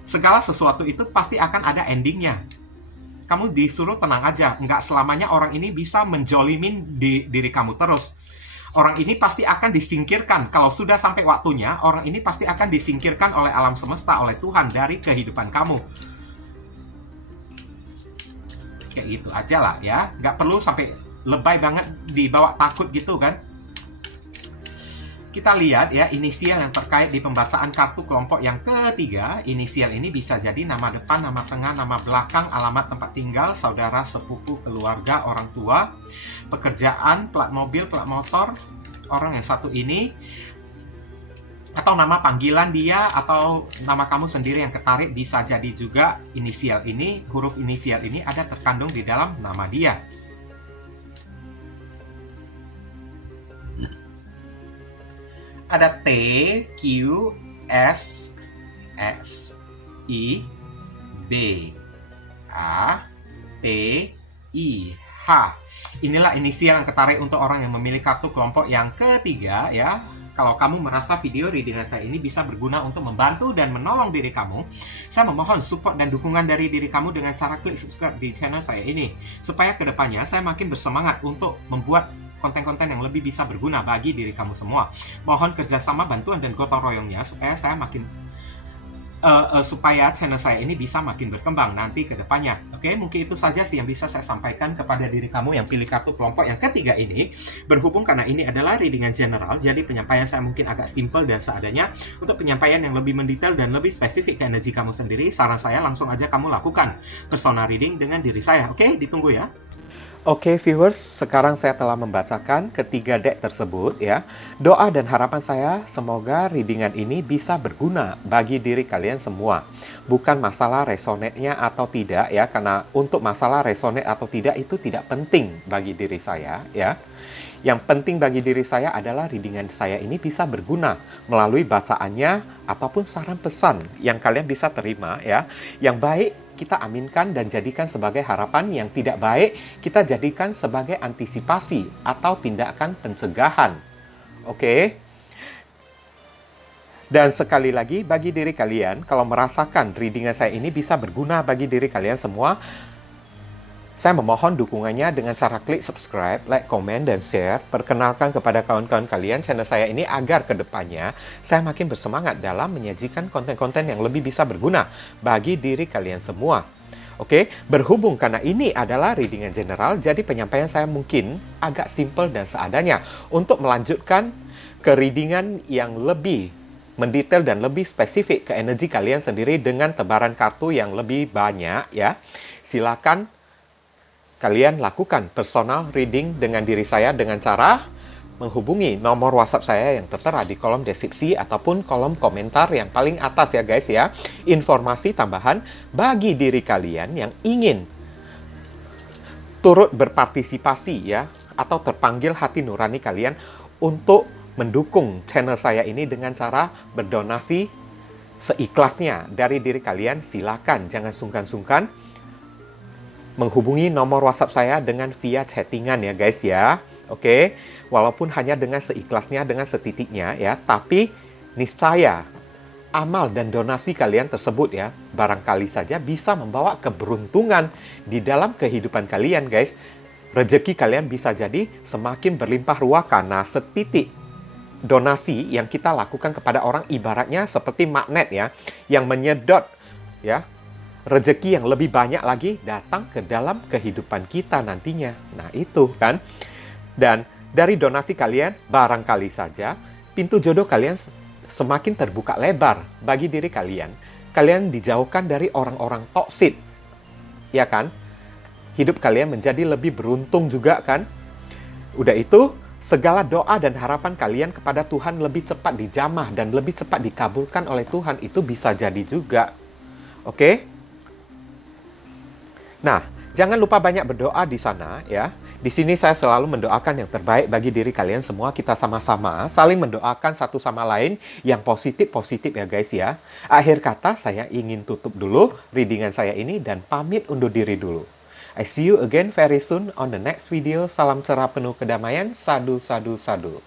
Segala sesuatu itu pasti akan ada endingnya. Kamu disuruh tenang aja, nggak selamanya orang ini bisa menjolimin diri kamu terus. Orang ini pasti akan disingkirkan. Kalau sudah sampai waktunya, orang ini pasti akan disingkirkan oleh alam semesta, oleh Tuhan dari kehidupan kamu. Kayak gitu aja lah ya, nggak perlu sampai lebay banget dibawa takut gitu kan. Kita lihat ya, inisial yang terkait di pembacaan kartu kelompok yang ketiga. Inisial ini bisa jadi nama depan, nama tengah, nama belakang, alamat tempat tinggal, saudara, sepupu, keluarga, orang tua, pekerjaan, plat mobil, plat motor, orang yang satu ini, atau nama panggilan dia, atau nama kamu sendiri yang ketarik. Bisa jadi juga inisial ini, huruf inisial ini ada terkandung di dalam nama dia. Ada T, Q, S, X, I, B, A, T, I, H. Inilah inisial yang ketarik untuk orang yang memilih kartu kelompok yang ketiga ya. Kalau kamu merasa video readingan saya ini bisa berguna untuk membantu dan menolong diri kamu, saya memohon support dan dukungan dari diri kamu dengan cara klik subscribe di channel saya ini. Supaya kedepannya saya makin bersemangat untuk membuat konten-konten yang lebih bisa berguna bagi diri kamu semua. Mohon kerjasama, bantuan, dan gotong royongnya supaya saya makin supaya channel saya ini bisa makin berkembang nanti ke depannya. Oke, mungkin itu saja sih yang bisa saya sampaikan kepada diri kamu yang pilih kartu kelompok yang ketiga ini. Berhubung karena ini adalah readingan general, jadi penyampaian saya mungkin agak simple dan seadanya. Untuk penyampaian yang lebih mendetail dan lebih spesifik ke energi kamu sendiri, saran saya langsung aja kamu lakukan personal reading dengan diri saya. Oke, ditunggu ya. Oke viewers, sekarang saya telah membacakan ketiga deck tersebut ya. Doa dan harapan saya semoga readingan ini bisa berguna bagi diri kalian semua. Bukan masalah resonate-nya atau tidak ya, karena untuk masalah resonate atau tidak itu tidak penting bagi diri saya ya. Yang penting bagi diri saya adalah readingan saya ini bisa berguna melalui bacaannya ataupun saran pesan yang kalian bisa terima ya. Yang baik kita aminkan dan jadikan sebagai harapan, yang tidak baik kita jadikan sebagai antisipasi atau tindakan pencegahan. Oke? Dan sekali lagi, bagi diri kalian, kalau merasakan readingan saya ini bisa berguna bagi diri kalian semua, saya memohon dukungannya dengan cara klik subscribe, like, komen, dan share. Perkenalkan kepada kawan-kawan kalian channel saya ini agar kedepannya saya makin bersemangat dalam menyajikan konten-konten yang lebih bisa berguna bagi diri kalian semua. Oke, berhubung karena ini adalah readingan general, jadi penyampaian saya mungkin agak simple dan seadanya. Untuk melanjutkan ke readingan yang lebih mendetail dan lebih spesifik ke energi kalian sendiri dengan tebaran kartu yang lebih banyak ya, silakan kalian lakukan personal reading dengan diri saya dengan cara menghubungi nomor WhatsApp saya yang tertera di kolom deskripsi ataupun kolom komentar yang paling atas ya guys ya. Informasi tambahan bagi diri kalian yang ingin turut berpartisipasi ya, atau terpanggil hati nurani kalian untuk mendukung channel saya ini dengan cara berdonasi seikhlasnya dari diri kalian, silakan jangan sungkan-sungkan menghubungi nomor WhatsApp saya dengan via chattingan ya guys ya. Oke, walaupun hanya dengan seikhlasnya, dengan setitiknya ya, tapi niscaya amal dan donasi kalian tersebut ya, barangkali saja bisa membawa keberuntungan di dalam kehidupan kalian guys. Rezeki kalian bisa jadi semakin berlimpah ruah karena setitik donasi yang kita lakukan kepada orang ibaratnya seperti magnet ya, yang menyedot ya, rezeki yang lebih banyak lagi datang ke dalam kehidupan kita nantinya. Nah itu kan. Dan dari donasi kalian, barangkali saja pintu jodoh kalian semakin terbuka lebar bagi diri kalian. Kalian dijauhkan dari orang-orang toksik. Ya kan? Hidup kalian menjadi lebih beruntung juga kan? Udah itu, segala doa dan harapan kalian kepada Tuhan lebih cepat dijamah dan lebih cepat dikabulkan oleh Tuhan. Itu bisa jadi juga. Oke? Nah, jangan lupa banyak berdoa di sana ya. Di sini saya selalu mendoakan yang terbaik bagi diri kalian semua. Kita sama-sama saling mendoakan satu sama lain yang positif-positif ya guys ya. Akhir kata saya ingin tutup dulu readingan saya ini dan pamit undur diri dulu. I see you again very soon on the next video. Salam cerah penuh kedamaian. Sadu, sadu, sadu.